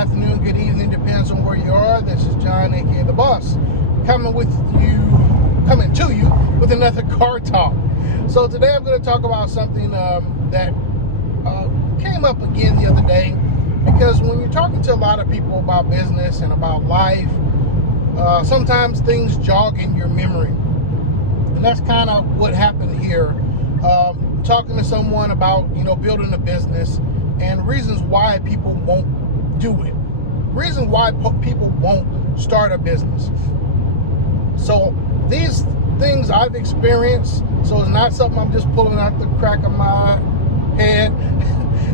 afternoon, good evening, depends on where you are. This is John, aka The Boss, coming to you with another car talk. So today I'm going to talk about something that came up again the other day, because when you're talking to a lot of people about business and about life, sometimes things jog in your memory. And that's kind of what happened here. Talking to someone about, building a business and reasons why people won't do it. Reasons why people won't start a business. So these things I've experienced, so it's not something I'm just pulling out the crack of my head.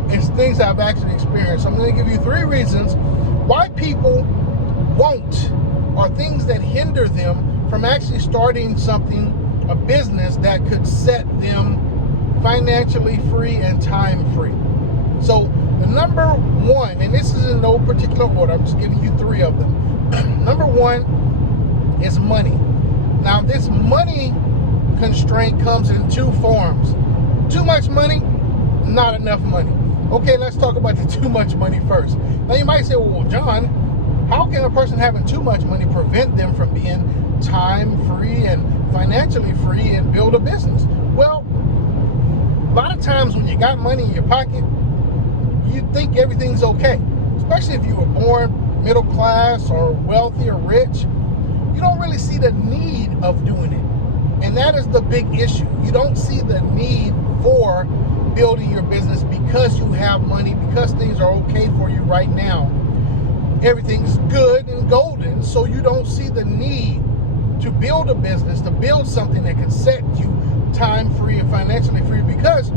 It's things I've actually experienced. So I'm going to give you 3 reasons why people won't, or things that hinder them from actually starting something, a business that could set them financially free and time free. So the number 1, and this is in no particular order, I'm just giving you 3 of them. Number 1 is money. Now this money constraint comes in 2 forms. Too much money, not enough money. Okay, let's talk about the too much money first. Now you might say, well, John, how can a person having too much money prevent them from being time free and financially free and build a business? Well, a lot of times when you got money in your pocket, you think everything's okay. Especially if you were born middle class or wealthy or rich, you don't really see the need of doing it. And that is the big issue. You don't see the need for building your business because you have money, because things are okay for you right now. Everything's good and golden, so you don't see the need to build a business, to build something that can set you time free and financially free, because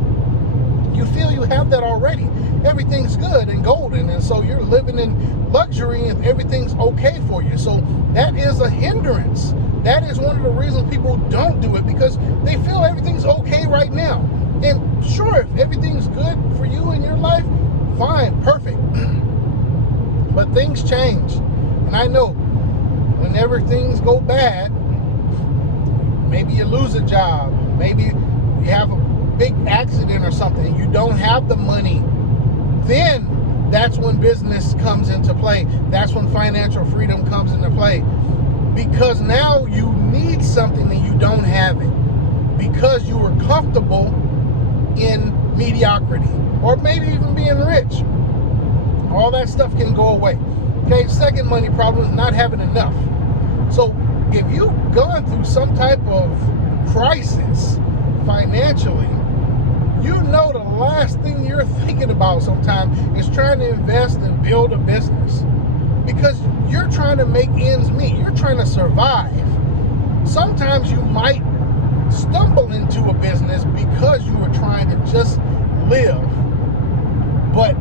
you feel you have that already. Everything's good and golden, and so you're living in luxury and everything's okay for you. So that is a hindrance. That is one of the reasons people don't do it, because they feel everything's okay right now. And sure, if everything's good for you in your life, fine, perfect. But things change. And I know whenever things go bad, maybe you lose a job, maybe you have a big accident or something, and you don't have the money, then that's when business comes into play. That's when financial freedom comes into play. Because now you need something and you don't have it. Because you were comfortable in mediocrity, or maybe even being rich. All that stuff can go away. Okay, second money problem is not having enough. So if you've gone through some type of crisis financially, you know the last thing you're thinking about sometimes is trying to invest and build a business, because you're trying to make ends meet. You're trying to survive. Sometimes you might stumble into a business because you were trying to just live. But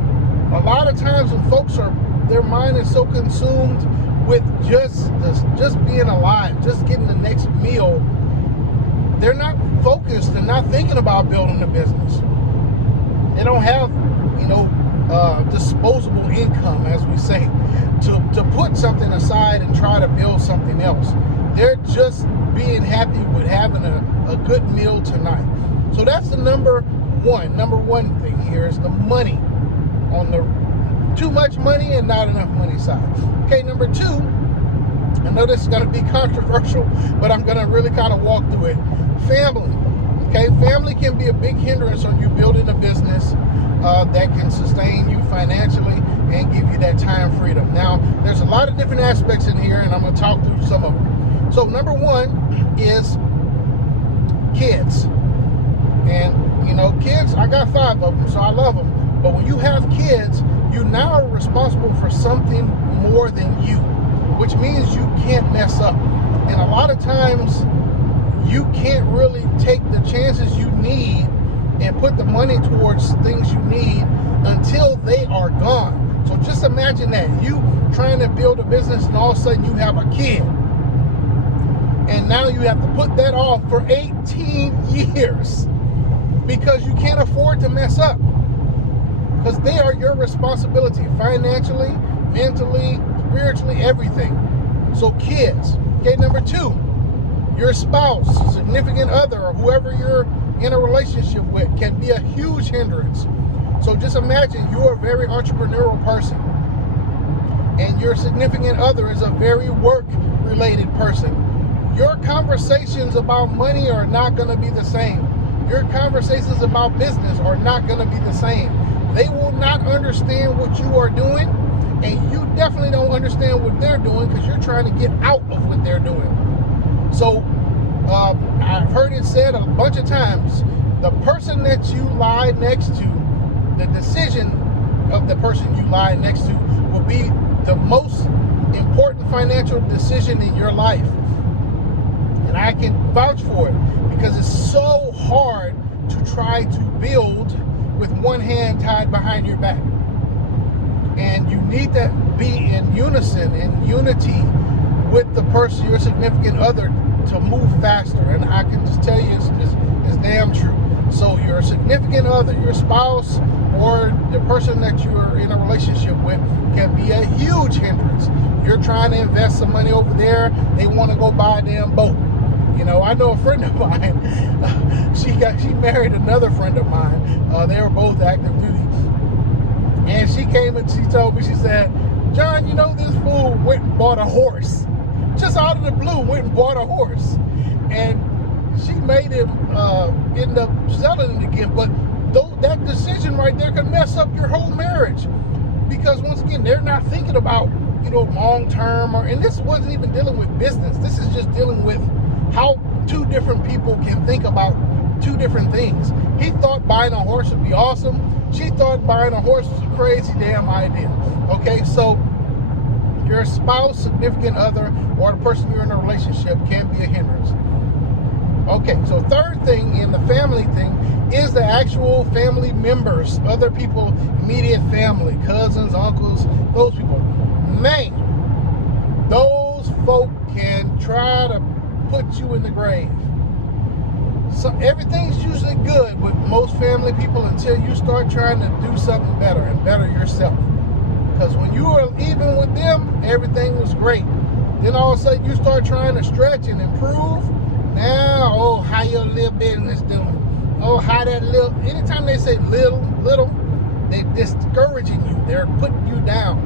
a lot of times when folks their mind is so consumed with just being alive, just getting the next meal, they're not focused and not thinking about building a business. They don't have, disposable income, as we say, to put something aside and try to build something else. They're just being happy with having a good meal tonight. So that's the number one thing here is the money, on the too much money and not enough money side. Okay, number 2, I know this is going to be controversial, but I'm going to really kind of walk through it. Family. Okay, family can be a big hindrance on you building a business that can sustain you financially and give you that time freedom. Now, there's a lot of different aspects in here, and I'm going to talk through some of them. So number 1 is kids. And, kids, I got 5 of them, so I love them. But when you have kids, you now are responsible for something more than you, which means you can't mess up. And a lot of times, you can't really take the chances you need and put the money towards things you need until they are gone. So just imagine that. You trying to build a business and all of a sudden you have a kid. And now you have to put that off for 18 years because you can't afford to mess up. Because they are your responsibility financially, mentally, spiritually, everything. So kids. Okay, number 2. Your spouse, significant other, or whoever you're in a relationship with can be a huge hindrance. So just imagine you're a very entrepreneurial person. and your significant other is a very work-related person, your conversations about money are not going to be the same. Your conversations about business are not going to be the same. They will not understand what you are doing, and you definitely don't understand what they're doing because you're trying to get out of what they're doing. So I've heard it said a bunch of times, the person that you lie next to, the decision of the person you lie next to will be the most important financial decision in your life. And I can vouch for it because it's so hard to try to build with one hand tied behind your back. And you need to be in unison, in unity with the person, your significant other, to move faster. And I can just tell you it's damn true. So your significant other, your spouse, or the person that you're in a relationship with can be a huge hindrance. You're trying to invest some money over there, they want to go buy a damn boat. You know, I know a friend of mine, she married another friend of mine. They were both active duty. And she came and she told me, she said, John, you know, this fool went and bought a horse. Just out of the blue, went and bought a horse. And she made him end up selling it again. But that decision right there can mess up your whole marriage. Because once again, they're not thinking about, you know, long term, and this wasn't even dealing with business. This is just dealing with how two different people can think about two different things. He thought buying a horse would be awesome. She thought buying a horse was a crazy damn idea. Okay, so your spouse, significant other, or the person you're in a relationship can be a hindrance. Okay, so third thing in the family thing is the actual family members, other people, immediate family, cousins, uncles, those people. Man, those folk can try to put you in the grave. So everything's usually good with most family people until you start trying to do something better and better yourself. Because when you were even with them, everything was great. Then all of a sudden you start trying to stretch and improve. Now, oh, how your little business doing? Oh, how that little, anytime they say little, they're discouraging you. They're putting you down.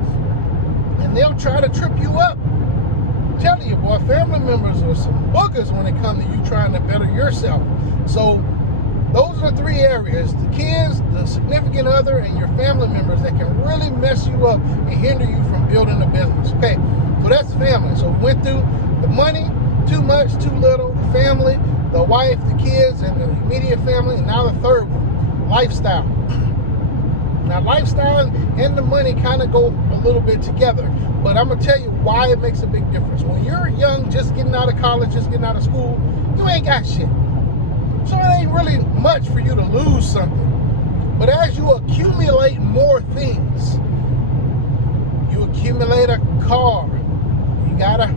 And they'll try to trip you up. I'm telling you, boy, family members are some boogers when it comes to you trying to better yourself. So those are the three areas: the kids, the significant other, and your family members that can really mess you up and hinder you from building a business. Okay, so that's family. So we went through the money, too much, too little, the family, the wife, the kids, and the immediate family, and now the third one, lifestyle. Now, lifestyle and the money kind of go a little bit together, but I'm going to tell you why it makes a big difference. When you're young, just getting out of college, just getting out of school, you ain't got shit. So it ain't really much for you to lose something. But as you accumulate more things, you accumulate a car, you got a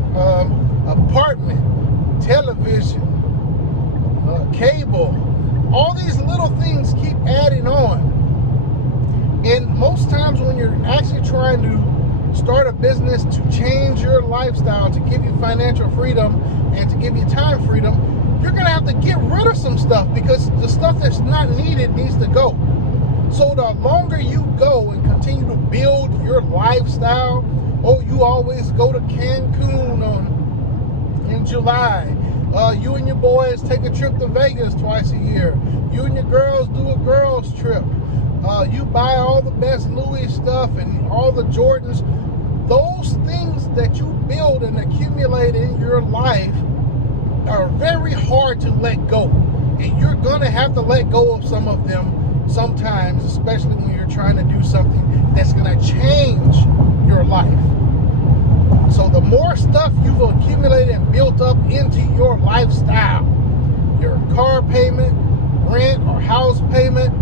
apartment, television, cable, all these little things keep adding on. And most times when you're actually trying to start a business to change your lifestyle, to give you financial freedom and to give you time freedom, you're going to have to get rid of some stuff because the stuff that's not needed needs to go. So the longer you go and continue to build your lifestyle, oh, you always go to Cancun in July. You and your boys take a trip to Vegas twice a year. You and your girls do a girls trip. You buy all the best Louis stuff and all the Jordans. Those things that you build and accumulate in your life are very hard to let go. And you're going to have to let go of some of them sometimes, especially when you're trying to do something that's going to change your life. So the more stuff you've accumulated and built up into your lifestyle, your car payment, rent or house payment,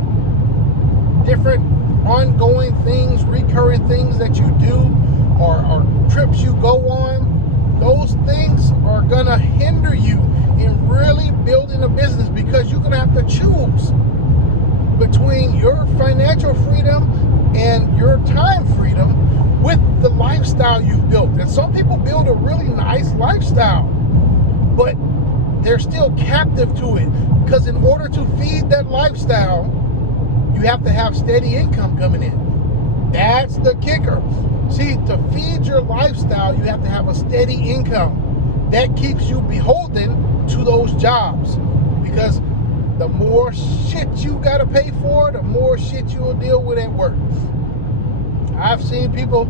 different ongoing things, recurring things that you do, or trips you go on, those things are going to hinder you in really building a business because you're going to have to choose between your financial freedom and your time freedom with the lifestyle you've built. And some people build a really nice lifestyle, but they're still captive to it because in order to feed that lifestyle, you have to have steady income coming in. That's the kicker. See, to feed your lifestyle, you have to have a steady income. That keeps you beholden to those jobs, because the more shit you gotta pay for, the more shit you'll deal with at work. I've seen people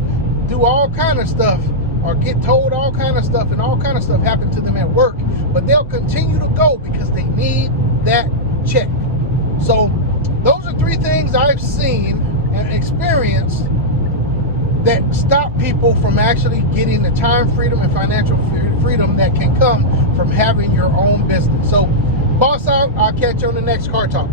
do all kind of stuff or get told all kind of stuff, and all kind of stuff happen to them at work, but they'll continue to go because they need that check. So those are 3 things I've seen and experienced that stop people from actually getting the time freedom and financial freedom that can come from having your own business. So boss out. I'll catch you on the next Car Talk.